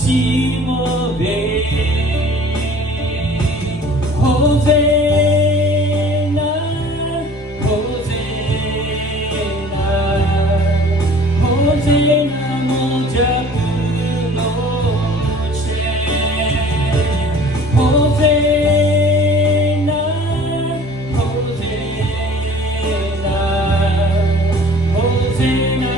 しもべほぜなほぜなほぜなもじゃくのチェほぜなほぜなほぜな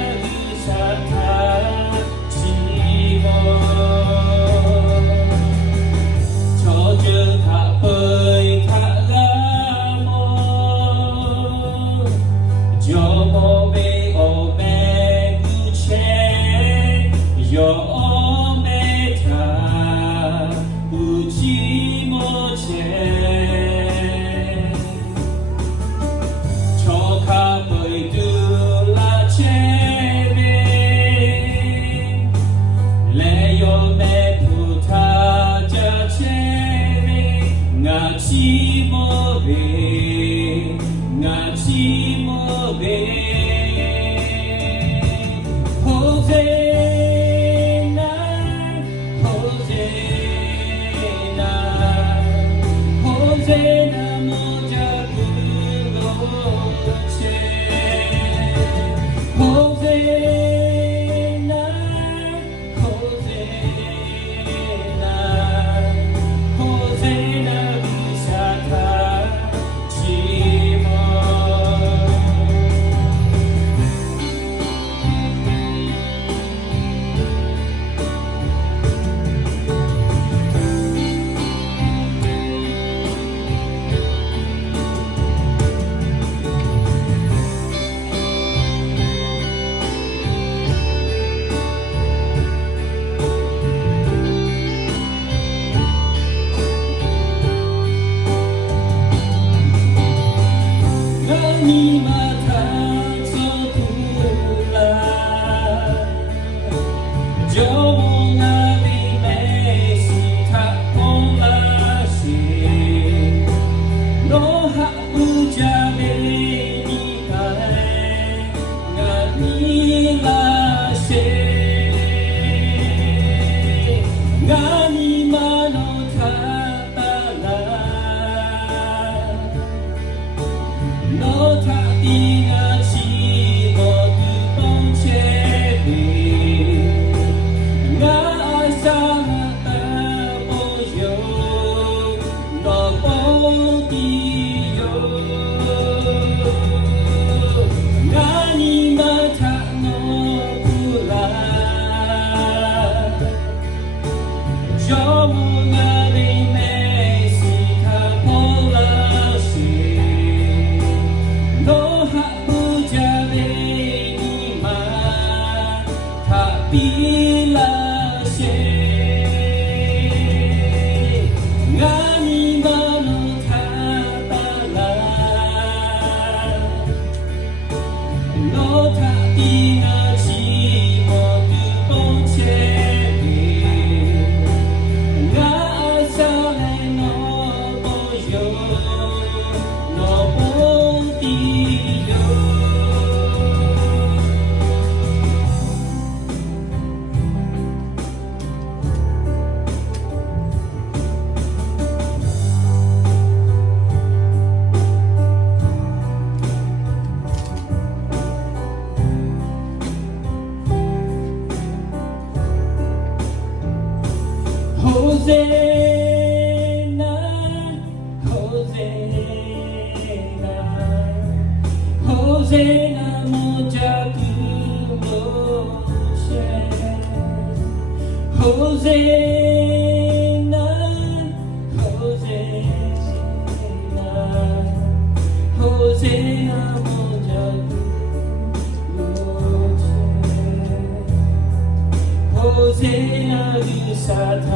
うさた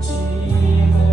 ちも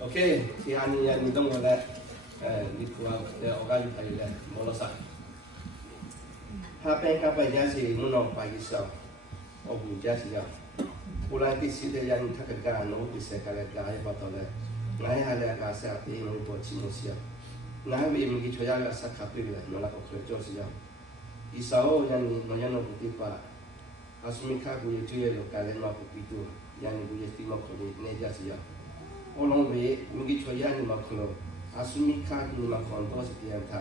OK， 其他你等我来，你给我我感觉可以了，没了啥。他本看本家是我弄把一烧，我不家是要，后来第四天人他个干，我第四个来干一把到来，我还来干啥？第一我不起么事啊，我还没去吹下个啥卡对了，我那个吹就是要，一烧人我人不地把，阿苏米卡古也追了干了我不比多，人古也地么可能那家是要。我拢为咪去吹下你嘛可能，阿苏米卡你嘛看多是点他，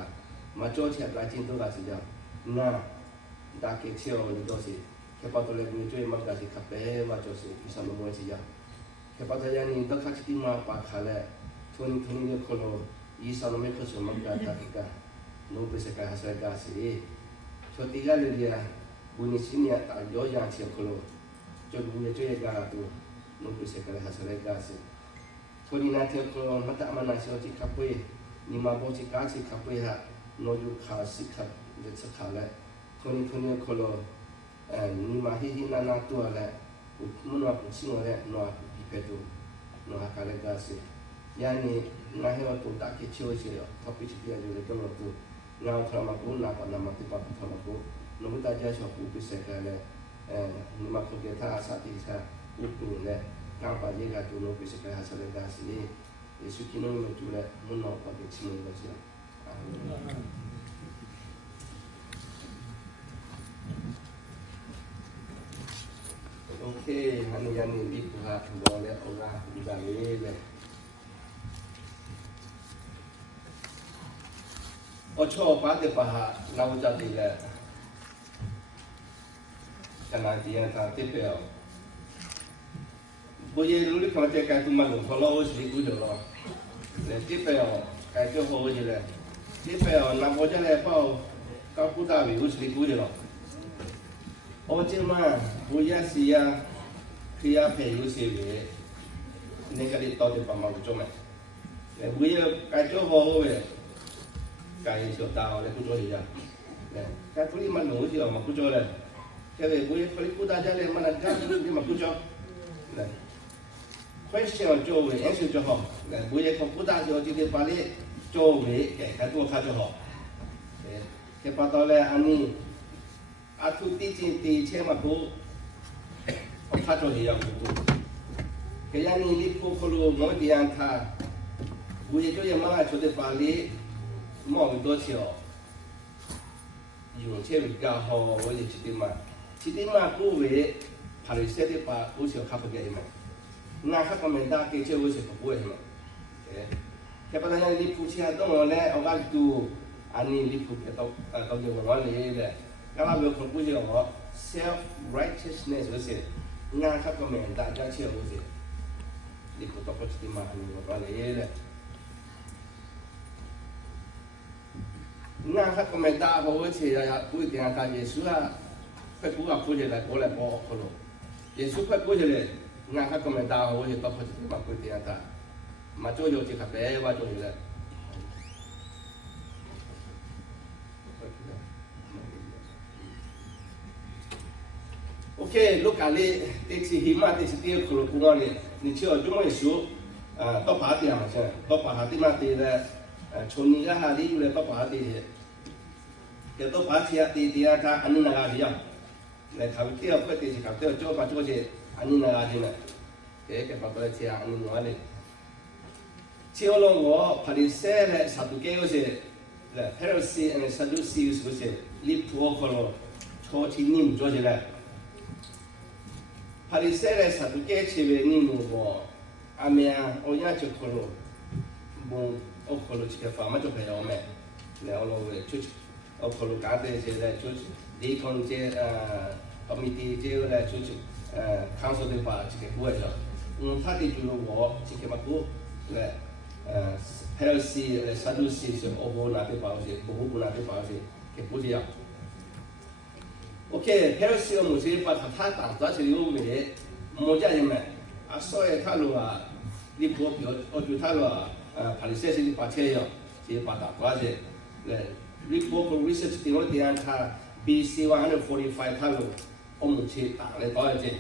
嘛做起来进都个是要，那。大概跳的都是，开发出来你最嘛个是咖啡嘛就是比什么东西呀？开发出来你都开始地嘛把开了，从的可能以上的没可什么个大个，侬不是个还是个是，说第二个呀，不你心里大有样子可能，就不会最个都，侬不是个还是个是，从你那天可能嘛大嘛那时候去咖啡，你嘛不去咖啡哈。no you ka sikha le tsakale thoni ko lo ni ma hi na na tu ale muno ku singo le no ki petu no akale gasi yani na hewa tu ta ki chiwo chi yo topi chi dia le to tu na tra ma ku na pa na ma ti pa pa ma ku no ta ja sho ku pi se ka le ni ma ko ke ta sa ti sa ku ku le ka pa je ga tu no pi se ka ha sa le gasi ni yesu ki no me tu le muno pa ke chi mo le si Okay, hani yani di kuha boleh orang dari le. Ocho pada paha lau jadi le. Karena dia tak tipel. Boleh lulu kalau dia kaya tu malu, kalau usah ikut dulu. Le tipel kaya tu hawa je le. Tipel nak boleh le pau kau putar bi usah ikut dulu.我这嘛，我也是呀，去呀陪有些人，那个里到底帮忙做没？我也该做好的，该小刀的不做一下，该处理嘛东西嘛不做了，这个我也处理不大家的嘛那干你嘛不做，question 做为也是做好，我也可不大就这个把你做为给他多看就好，给把到了安尼。Aku ti cema ko kato dia ko kaya ni lipo ko lo mo dia tha buye jo ya ma cho de pa li mo do chio yung che wi ga ho wo ye chi ti ma ko we pa le se de pa ko chio kha pa ge ma na kha komenta ke che wo se ko we ma ke pa na ni pu chi a do le o ga tu ani lipo ke to je wa le le kalauเราพูดถึงว่า self righteousness ก็คืองานข้าพเจ้า大家เชื่อก็คือนี่ก็ต้องพูดถึงมาอันนี้ว่าอะไรเลยงานข้าพเจ้าเขาก็เชื่อพูดถึงการเยซูอ่ะเพื่อพูดพูดอะไรพูดอะไรบอกเขาเลยเยซูเพื่อพูดอะไรงานข้าพเจ้าเขาก็ต้องพูดถึงมาพูดถึงการมาช่วยโยจิขับไปว่าช่วยเลย OK， lúc cả đi thì chỉ hiếm mà thì chỉ tiêu khổ của nó thì chưa chúng mình số tóc phá tiền mà xem tóc phá tiền mà thì là chôn ní cái hà đi là tóc phá thì cái tóc phá thì ta anh là cái gì là thằng tiêu cái thì chỉ thằng tiêu cho bà cho gì anh là cái gì này cái bà tôi chỉ anh nói này chiều long我 phải đi xe là sát tụ cái gì là Pharisee and Sadducees cái gì liệp thua khổ cho chỉ niệm cho gì này帕里塞来啥都给前面你弄过，阿面我也就可了，不我可了这个房嘛就陪我们，然后了出去，我可了干的些来出去，地方这committee这个来出去council 的话这个不会了，他的就是我这个嘛不来Pharisee 来Sadducees是我拿的包些，不拿的包些，给不一样。OK， Pharisee 我们是把他当作是有美，某家人们啊，所以他路啊，你不表，我就他路帕里塞是把车要，是把他挂着，来，你不个 research 的我点他 BC 145他路，我们去打来多少钱，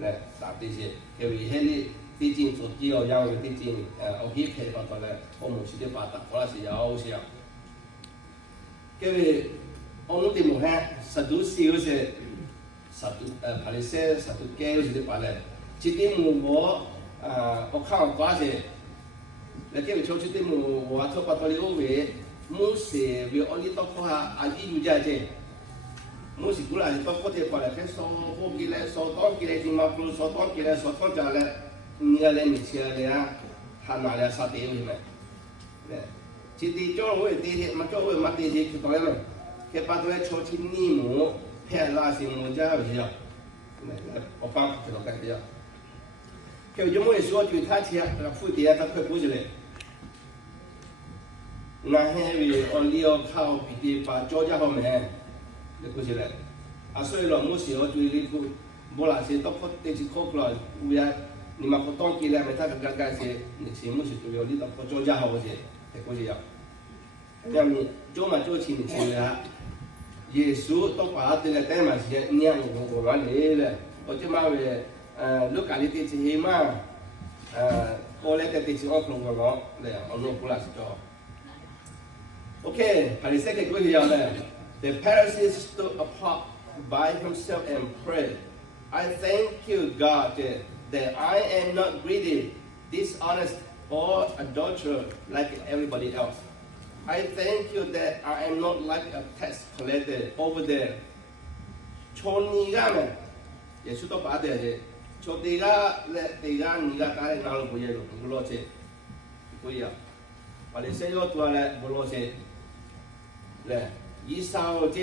来打这些，因为那里毕竟做机要养的毕竟我一赔把到来，我们去的把他挂是要些，因为。我们的木汉Sadducees有些帕里塞Sadducees有些的话嘞，这点我我看挂些，那这个超市的我做把到里欧维，某些为奥利多克哈阿姨有家子，某些过来多克的话嘞，跟烧火鸡嘞，烧汤鸡嘞，金马布烧汤鸡嘞，烧汤家嘞，你个嘞米切嘞啊，还拿来沙爹有没？这点叫我这些，嘛叫我嘛这些去到了。cái bắt đầu cho chín ni mũ phe la xin mũ ra bây giờ này ở pháp thì nó cái bây giờ kiểu giống như số chuyện thay thế là phụ tiền ta phải bù gì đấy ngay hay vì ông liêu khao bị đi và cho ra hôm nay để bù gì đấy à所以了某些我对你不不那些都不得去考了为啊你们不当机了没他个干干些你些某些都要你都做家好些得bù gì vậy 让你做嘛做起你去了。耶稣都把这个代码些念我完来了，我就嘛为ลูกการที่จะหิมาก็เลยแต่ที่จะออกลงกันเนาะเลยเอาลงกุหลาบสิจ้าโอเคพาริเซก็คุยกันเลย The Pharisee stood apart by himself and prayed I thank you God that I am not greedy dishonest or adulterer like everybody else I thank you that I am not like a tax collector over there ชนนี้กันเนี่ย耶稣都把这些从地个来地个你个打来拿了不也了不落去不一样把你生要多来不落去来一烧这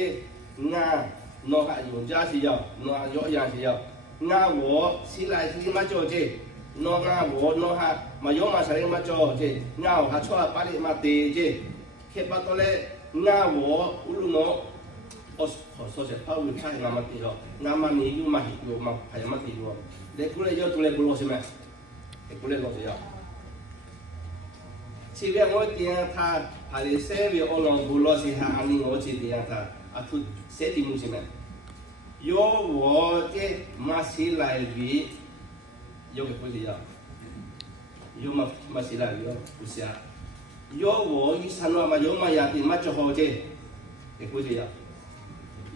那弄下用家是要弄下药样是要那我起来是嘛做这弄下我弄下嘛用嘛是嘛做这那我还错把你嘛地这去把到来那我无论我我说些他会看俺们地了，俺们你有嘛有嘛，还有嘛地了，你过来要过来不落什么，你过来落谁要？前面我点他，还是三位我老不落谁他，你我去点他，啊，他谁题目什么？有我这马西来维，有个不是要，有马西来维不是啊，有我一三万嘛有嘛呀，你嘛就好这，你不是要。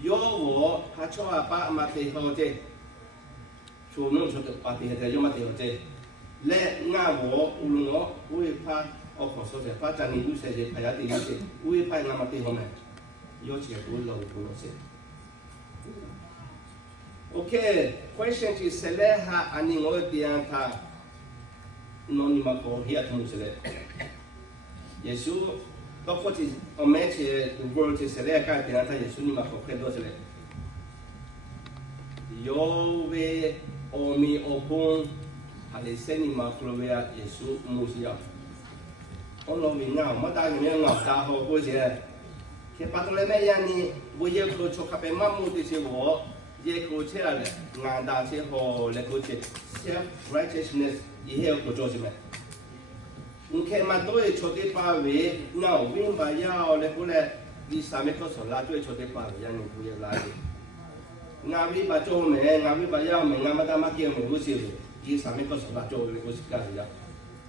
有我，他说啊，把马蹄好这，说弄出个马蹄的，有马蹄好这，来俺我无论我会怕，我可说些，怕家里有些些，怕家里有些，会怕俺马蹄好没？有些不老不老些。OK， question 是来哈，安尼我点他，侬你们可以听出来，耶稣。到过去我们去world 去来改变，他也是你们可看到出来。有为阿弥阿公，还是生你们可为啊耶稣母是要。我老明啊，我打你们啊，打好过些。去把头来买呀你，我也可出咖啡嘛，目的是我也可起来了，俺打起好来可去 self righteousness 以后可做什么？你看嘛，都是छोटे पावे ना विन बाया और ले बोले ये सामे को सोला तो छोटे पावे यानी कोई लागे ना भी बच्चों में ना भी बाया में ना मत आमा किया में उसी ये सामे को सोला जो ले कुछ कर दिया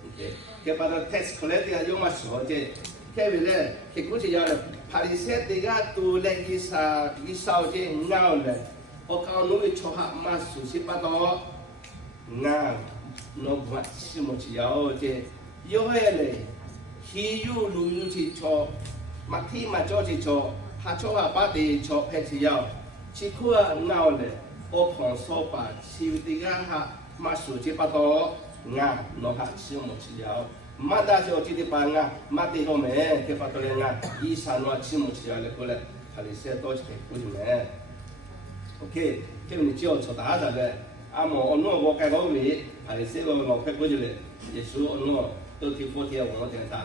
ओके के बाद टेस्ट खोले दिया जो मा सोचे के बिले के कुछ यार पारिसे देगा तो ले ये साउचे ना ले और कानू ये छोहा मा सुसी पातो ना नो बात सिमोचियाओ जे有个嘞，he有路有去做，马蹄嘛做去做，他做啊把地做拍起要，去苦啊闹嘞，我看说吧，去地个哈马手机把刀，啊，弄下小木起要，马大就这里把啊，马地后面，去把刀嘞啊，一三弄小木起要嘞过来，他哩些多起来过去没 ，OK， 叫你叫做打着嘞，阿莫我弄我改个位，他哩些个老快过去嘞，也说我弄。都听佛天我听他，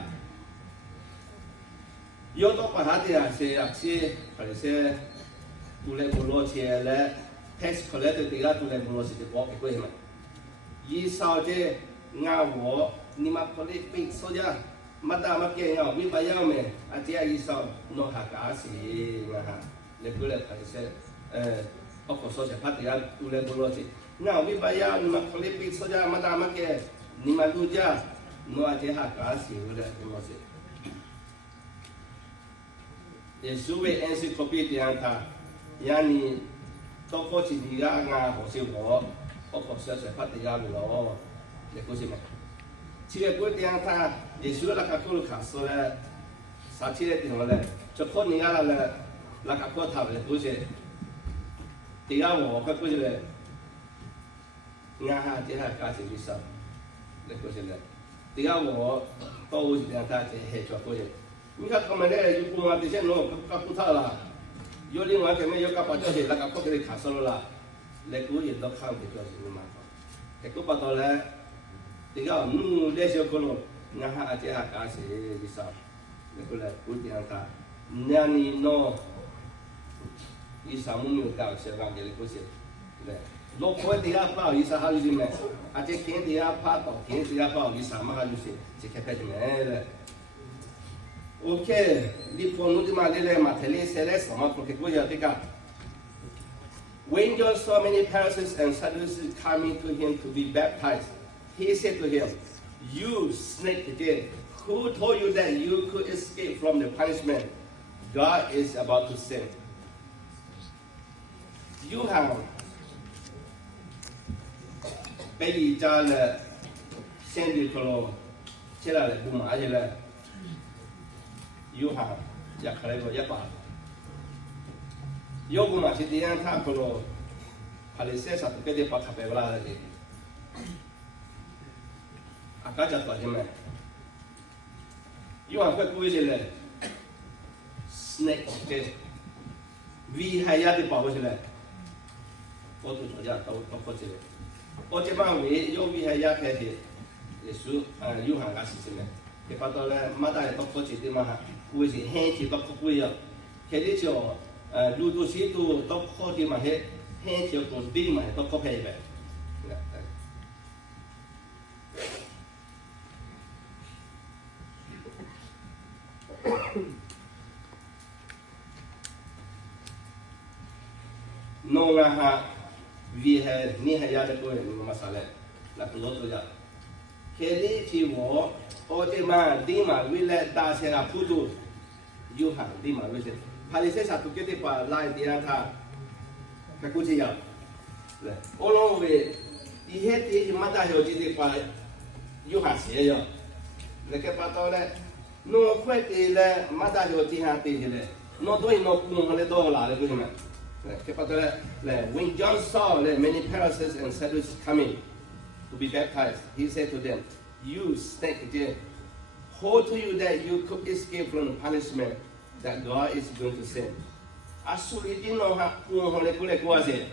有到把他的啊些啊些，还是些，都来不落钱来，tax collector 对个都来不落钱的包给贵嘛。一烧这俺我，你妈可以被说家，没打没给要，没把要没，啊这一烧弄下假是嘛哈，来过来还是些，我可说些，他对个都来不落钱，俺没把要，你妈可以被说家，没打没给，你妈都家。我这下假是有点怎么说？也是为安息可比这样他，让你到过去地个啊，或是我可说是发地个了，你估计没？这个不这样他，也是那个可能卡说嘞，啥起来地方嘞，就靠你个嘞，那个靠他嘞，估计地个我估计嘞，俺哈这下假是少，你估计嘞。第二我都是这样，他这黑做过去。你看他们那有公安这些弄搞不透了，有另外他们有搞不掉去，那个不给你卡收了，那个也都看不掉是嘛？那个把到嘞，第二那些可能，那哈这下假是少，那个嘞不这样他，那你弄，一上没有搞些玩意的不是，对。落坡地下跑一下好就是咩，啊这天地下跑到天地下跑一下嘛好就是，这开拍的咩嘞。OK， 你婆奴的嘛，你来嘛，你写来什么？不给我要这个。When John saw many Pharisees and Sadducees coming to him to be baptized, he said to him, "You snake dead, who told you that you could escape from the punishment God is about to send? You have 被一家的先知可罗起来了，不骂起来。You have 也可能个也罢。有个嘛是这样，他可罗，他的身上给的把他白不拉的。啊，大家做什么？有还会故意的嘞 ，snake 的，危害也得保护起来。我都做家都过去了。我这帮为有危害也开始，也是有行个事情嘞。佢發到咧，乜都係多過節啲嘛，會是輕條多過貴啊。佢呢就路途時都多過啲嘛，係輕條過啲嘛，多過平嘅。弄啊哈，為係你係有得過人個乜嘢咧？嗱，不攞到呀。佢呢次我哋嘛，啲嘛為了達成啊普渡，有行啲嘛為先，係你先實做啲把拉啲啊他，佢估計有，咧，我諗為啲嘢啲乜嘢有啲把有行寫咗，你嘅把到咧，攞快啲咧乜嘢有啲下啲咧，攞多攞半咧多啦，你估計咩？佢把到咧，When John saw many Pharisees and Sadducees coming to be baptized, he said to them, "You snake dead, who told you that you could escape from the punishment that God is going to send?" 啊，所以啲孬哈，我嚟過嚟過先，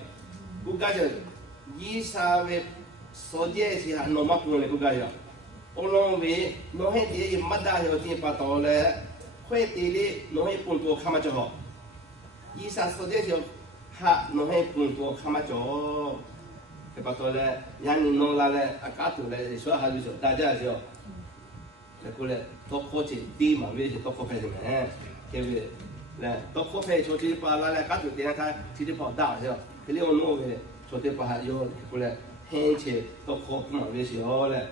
我家就以啥為所見是哈，孬乜過嚟過家呀？我孬為孬係啲乜嘢有啲把到咧，快啲咧孬係半個看乜就好，以啥所見就哈孬係半個看乜就。把到嘞，让你弄来嘞，啊，家头嘞，说还是说，大家就，来过来多考些地嘛，为是多考牌的咩？对不对？来多考牌，说起把那嘞家头点他，起的跑大是吧？这里我弄的，说的把有过来，很些多考嘛，为是好嘞。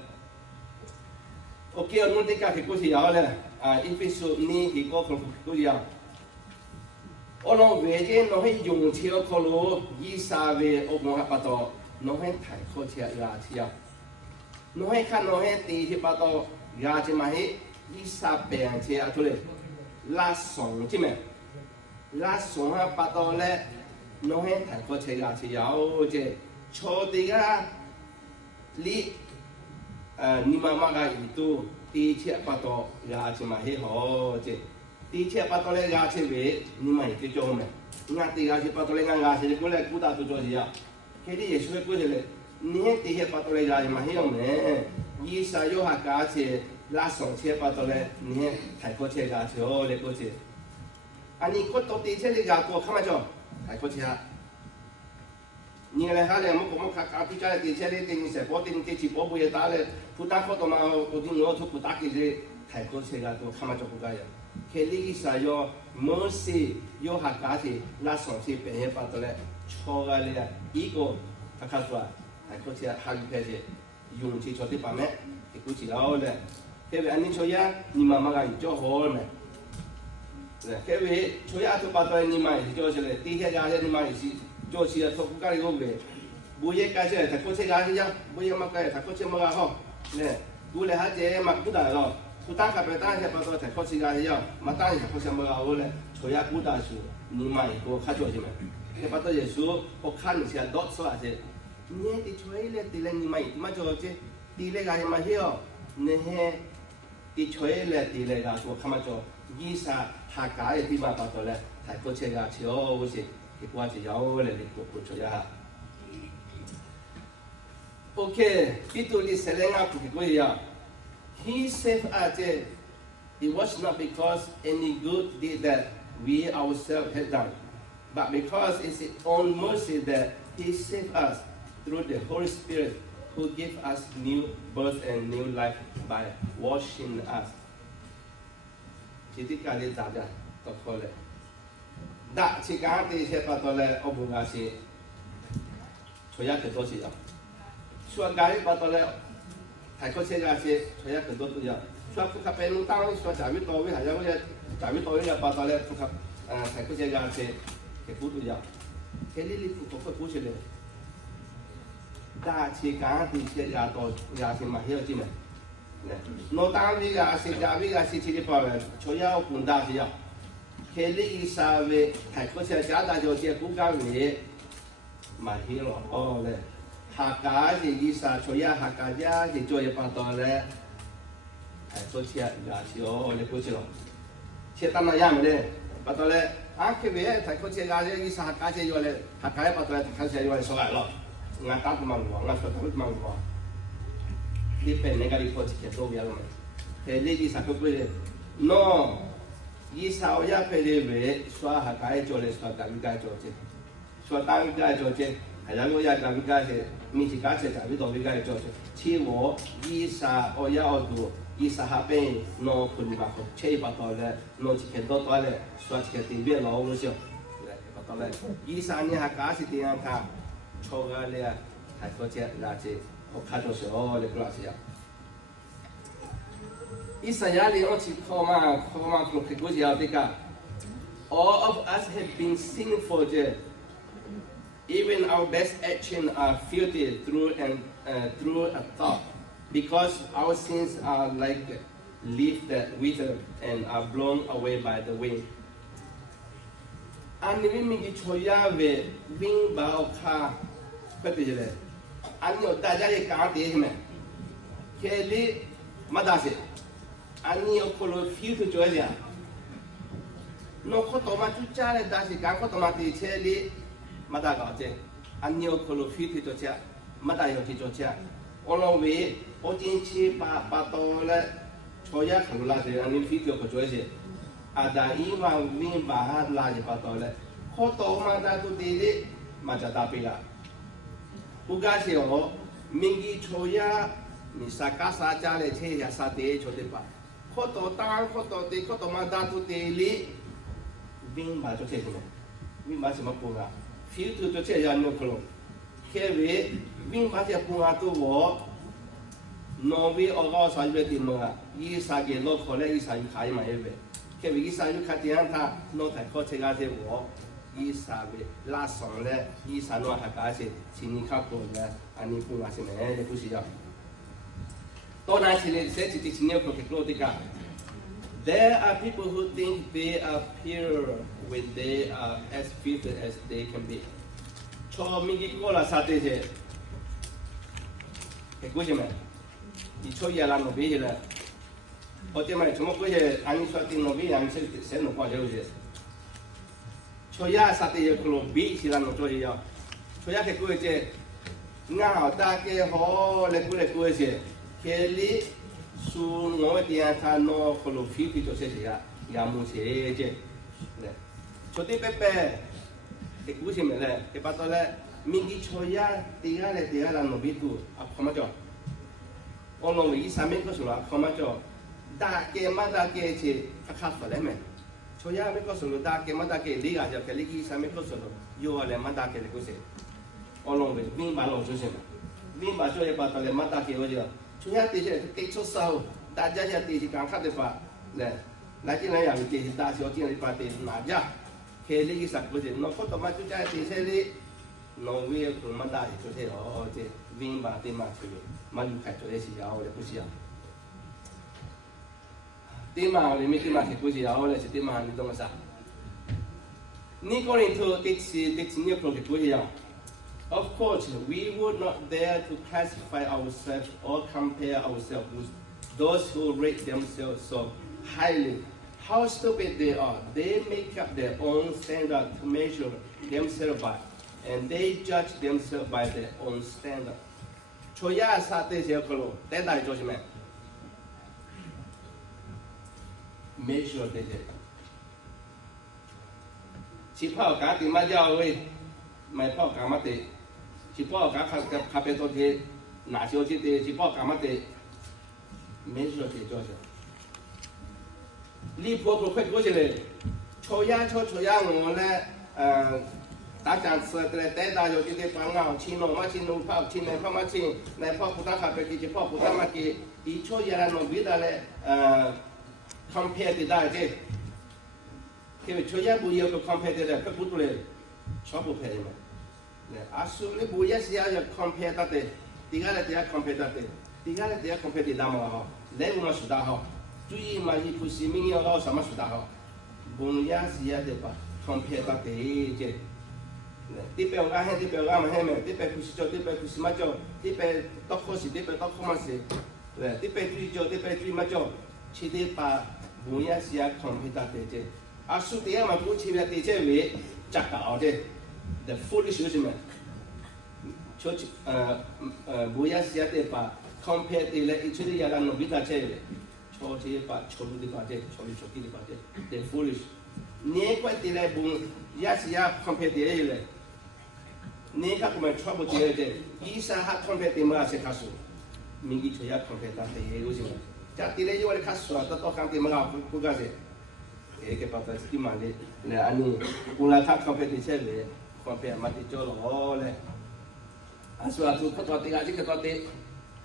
OK， 我弄的家去过去好嘞，啊，因为说你去过去过去啊。我弄为的弄是用车考路，以啥为我们还不到。侬係睇嗰隻牙齒啊！侬係看侬係第一把刀牙齒嘛係20病隻啊出嚟，拉son知咩？拉son啊把刀咧，侬係睇嗰隻牙齒有隻錯啲啊！你你媽媽嘅耳朵第一隻把刀牙齒嘛係好隻，第一隻把刀咧牙齒位你咪記住咩？啱啲牙齒把刀咧啱牙齒過嚟估大做咗嘢啊！佢啲耶穌嘅故事咧，你喺地下把到嚟㗎，嘛係用咩？以前有下架車拉上車把到咧，你喺提過車架車哦，你嗰車。啊，你過到地車你架過，看咪做？提過車。你嚟下嚟，我卡比加地車你定成波定地鐵波嘢打咧，負擔嗰度嘛，嗰啲我出負擔嘅啫，提過車架過，看咪做嗰家人。佢呢以前有冇事有下架車拉上車俾人把到咧？錯嘅咧，依個他看出來，係嗰隻下雨開始，用起錯啲把咩？佢估起好咧，佢為安尼錯呀，你媽媽講做好咩？佢為錯呀，做把到你媽係做起來，第一家嘅你媽係做起來，做不家嘅個為，每一家起來，他嗰隻家嘅呀，每一個乜嘅，他嗰隻乜嘅好，咧，古嚟下隻乜古大咯，古大嘅白單隻把到，他嗰隻家嘅呀，乜單係嗰隻乜嘅好咧，錯呀古大樹，你媽係個卡做起咩？佢把到耶穌，我看一下多少啊？啫，你啲吹咧，啲咧你咪乜做啫？啲咧嘅咪曉，你係啲吹咧，啲咧嘅做看乜做？以下下架嘅啲嘛把到咧，係嗰隻嘅潮，好似佢掛住有咧，你個吹一下。OK，呢度你寫咧啱佢嗰樣。He saved us. It was not because any good deed that we ourselves had done. But because it's His own mercy that He saved us through the Holy Spirit who gave us new birth and new life by washing us. 这啲家里大家都可能。那去讲这些把到来，我不讲是，出呀很多是要，说家里把到来，还可些家些，出呀很多都要，说不可被弄当，说家里多位还要我也，家里多要把到来不可，还可些家些，给不都要，给你不可不去的。大去讲这些家多家些嘛，要进来。no tang vi ga si chi pa ve cho ya kun da si ya ke li sa ve thai ko sia ja da jo je ku ga ve ma hi lo o le ha ga si yi sa cho ya ha ga ja si jo ye pa to le thai ko sia ga si o le ko si lo che ta na ya me le pa to le a ke ve thai ko sia ga je yi sa ga je yo le ha ga pa to le ka sia yo le so ga lo nga ta ma lo nga so ta ma lo dipende dari poti che trovi al momento. E lei dice che quelle no, gli sa o ya pedeve sua hakai jole sua gaviga joje. Sua gaviga joje, hai lo ya gaviga che mi ci cazzo da vi dovi gai joje. Ci wo gli sa o ya o du, gli sa ha ben no kuni ba ko che ba to le no ci che do to le sua ci che ti be lo lo sio. Le ba to le. Gli sa ni ha ka si ti an ka cho ga le hai ko che la che我看就是哦，你不老是呀。伊三亚里我去考嘛，从开古时候这个 ，all of us have been sinful. Even our best actions are filtered through a thought, because our sins are like leaves that wither and are blown away by the wind. 安尼咪咪去呀喂，wind 把我卡，快点来。安尼大家也讲的什么？开里没大事，安尼要可能 feel to 做些。那可多嘛就家里大事，讲可多嘛的车里没大搞这，安尼要可能 feel to 做些，没大要去做些。我认为我近期把到了初一考拉的，安尼 feel to 做些。啊，但以往明把拉就把到了，可多嘛大都地里嘛就大不了。不干些哦，明基初一你啥干啥家里车呀啥的做的吧，可多单可多的可多嘛大都地里，明白做些什么？明白什么不啊？feel to 做些要弄可能，因为明白些不啊都我，挪威俄罗斯这边么啊，伊啥个落可能伊啥有开嘛一边，因为伊啥有开店他弄台可车家些我。伊啥个拉上嘞，伊啥弄还干些，今年看过嘞，安尼不拿些咩，也不需要。当然，现在这几年可给多的个。There are people who think they are pure when they are as filthy as they can be. 错明个过了啥这些，给过些没？你错也拉诺比些了，我这么怎么过些？安尼说的诺比，安尼谁能过就是。cho ya sa te yo klo bi si la no cho ya cho ya ke ku che nga ha ta ke ho le ku che ke li su no ti ya ta no klo fi to che ya mu che che le cho te pe ke ku si me le ke pa to le mi gi cho ya ti ga la no bi tu a kho ma cho o lo yi sa me ko su la kho ma cho da ke ma da ke che a kha fa le me cho ya me ko solo da ke ma da ke li ga ja ke li ki sa me ko solo yo le ma da ke le ko se o lo me min ba lo so se min ba cho ye ba ta le ma da ke o ja cho ya ti se ke cho sao da ja ja ti si kan kha de fa le la ti na ya mi ti da si o ti na pa ti na ja ke li ki sa ko se no ko to ma ju ja ti se li no we ko ma da so se o je min ba ti ma se ma lu ka cho ye si ya o le ko si ya tema le mi tema che così ora c'è tema di dove sa ni con into dix new project we ya of course we would not dare to classify ourselves or compare ourselves with those who rate themselves so highly how stupid they are they make up their own standard to measure themselves by and they judge themselves by their own standard 所以啊，啥这些可能，在哪里做什么？ measure 这些，起泡家庭嘛叫喂，买泡干嘛的，起泡家咖啡多的，拿小去的，起泡干嘛的，measure 这做些。你婆婆快过去了，抽呀我呢打仗吃的带大有的帮我，亲侬嘛亲侬跑，亲来跑嘛亲，来跑不打卡别去跑不打嘛去，一抽呀侬别的嘞compare 的大姐，因为抽呀不有个 compare 的，可不多嘞，全部配的嘛。阿叔你不也是要 compare 的，第二个compare 的，第二个 compare 的大嘛哈，来我们说大好，注意嘛，你不是民谣老什么说大好，不也是要的吧，compare 的这。啲表啱係啲表啱咪係咪？啲表佢是做，啲表佢是乜做？啲表多好事，啲表多好乜事？咧，啲表注做，啲表注乜做？似啲把每一時啊 computer 嘅啫。阿叔啲啊嘛，不似嘅啲即係會雜搞啫，the foolish 什麼？就每一時啊啲把 computer 咧，一出啲嘢啦，弄邊度啫？錯啲把錯啲把啫，錯啲把啫，the foolish。你關啲咧本一時啊 computer 咧。你看我们全部这样子，医生还看片点么是卡数，民间全要看片打的有什么？家底嘞因为卡数啊，都看点么个不干些，个包括是蛮的，来安尼，我来他看片的车嘞，看片嘛的做咯嘞，啊说啊做看到的啊这个到的，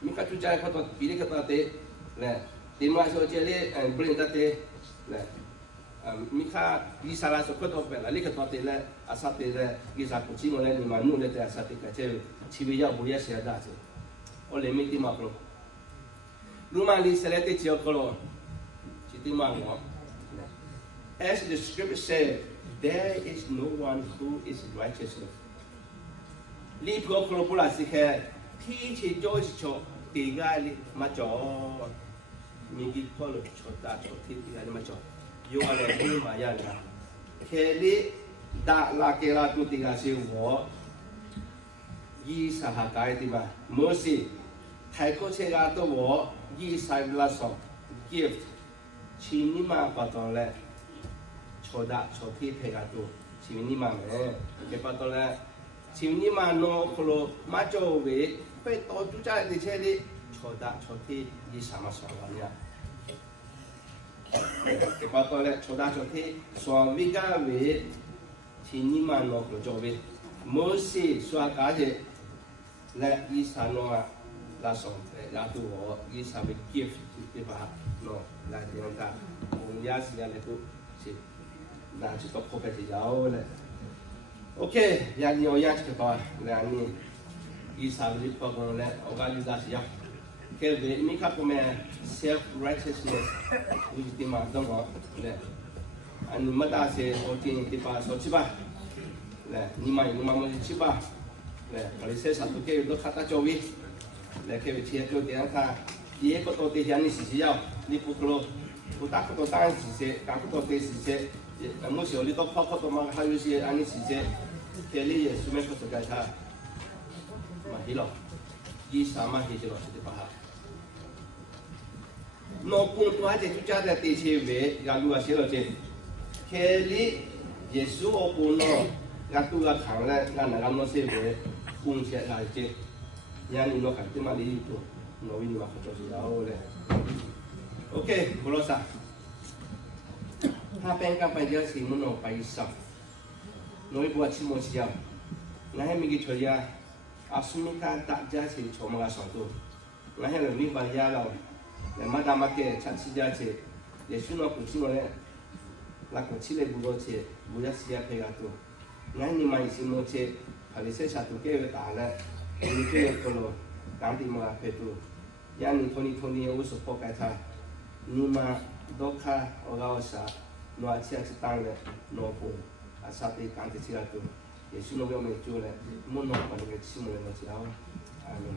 你看就在看到比那个到的，来，点么说这里不能到的，来。mi kha isa la so ko to pe la li ka to te la asa te la isa ko chi mo le ni ma nu le te asa te ka che chi bi ya bu ya se da che o le mi ti ma pro lu ma li se le te chi o ko lo chi ti ma ngo as the scripture said there is no one who is righteous li pro ko lo la si ke thi chi jo chi cho ti ga li ma cho mi gi ko lo cho ta cho ti ga li ma cho有啊嘞，有嘛呀啦？开哩打拉给拉都底下是我，伊啥哈改的嘛？没事，泰国车啊都我，伊啥拉送 gift， 请你妈把到嘞，错天配个都，请你妈咩？给把到嘞，请你妈弄可罗马周围，会到住家的车哩，错天伊啥嘛送完呀？cái bao tôi lại cho đa cho thế xóa vi cá về thì nhưng mà nó cũng cho về mới xí xóa cá gì lại ý sản nó là sống là tu họ ý sản về gift thì bà nó là tiếng ta cũng giá sĩ là tu thì là chỉ có phổ biến thì giáo này ok nhà nhiều nhà chỉ có là anh ý sản về bao con này ở cái gì đó thì cái về mình khác của mình self righteousness như thế mà đâu có nè anh mà ta sẽ ở trên thì bà số 7 nè nhưng mà mình 7 nè rồi sẽ sản xuất cái đó khá ta cho vi nè cái vị trí cho tiếng ta ý có tổ thì anh sử dụng đi phụ ta có tổ ta sử dụng cả có tổ thì sử dụng một số đi tổ khó có tổ mà hay là anh sử dụng cái này là số mấy có tổ cái ta mà hiểu không? Ý sao mà hiểu được thì bà nó cũng có thể chúng ta để chế về gạt lúa xí rồi chứ khi lý Giêsu ở cũng nó gạt lúa kháng lại làm nó xí về cũng sẽ là chứ nhà ni nó kháng thì mà đi tu nó đi mà phải cho gì đâu đấy ok bố lo sa hai bên các bạn giờ xí muốn nó phải sao nói bữa chỉ một xíu ngày mình cái chuyện ya asumika tak jah xí cho mà sống tu ngày là mình phải ya đâu mà đam cái chắc chỉ ra chứ, Giêsu nó cũng chỉ nói là cũng chỉ là bùa chứ, bùa chỉ là phải cái tu, ngay như mà xin nói chứ, phải sẽ sát tu cái về ta là, những cái câu lo, cảm thấy mà phải tu, nhà như thoni ở số phố cái thà, nhưng mà đôi khi ở đâu sa, nó chỉ là tăng là nó cũng, sát thì cảm thấy chỉ là tu, Giêsu nó nói mình chú là muốn nó phải cái xin nói nó chỉ là, amen.